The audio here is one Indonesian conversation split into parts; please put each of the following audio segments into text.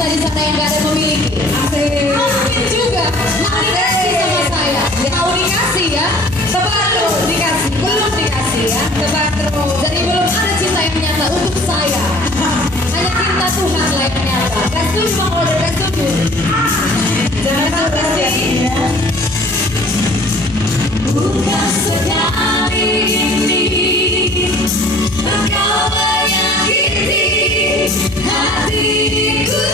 cinta di sana yang gak ada yang memiliki? Asik. Mungkin juga mau dikasih sama saya. Mau dikasih ya? Tebak terus dikasih, belum dikasih ya. Tebak terus. Jadi belum ada cinta yang nyata untuk saya. Hanya cinta Tuhan lah yang nyata. Gak setuju Bang Ode, gak setuju. Jangan sampai ya. Bukan sekali ini engkau menyakiti hatiku.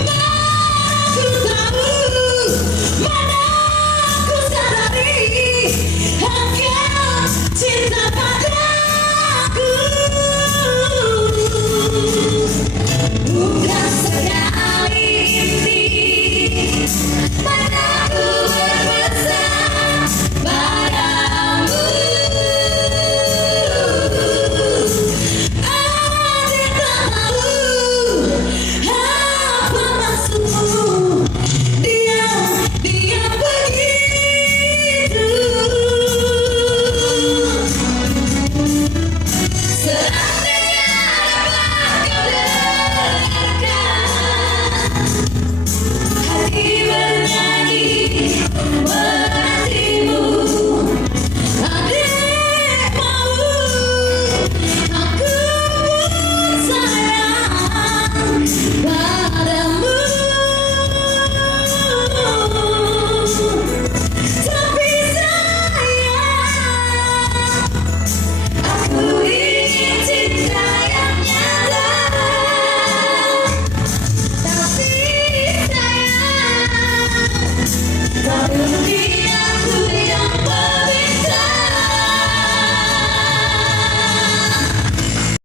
Mana ku tahu, mana ku sadari engkau cinta padaku. Bukan sekali ini mana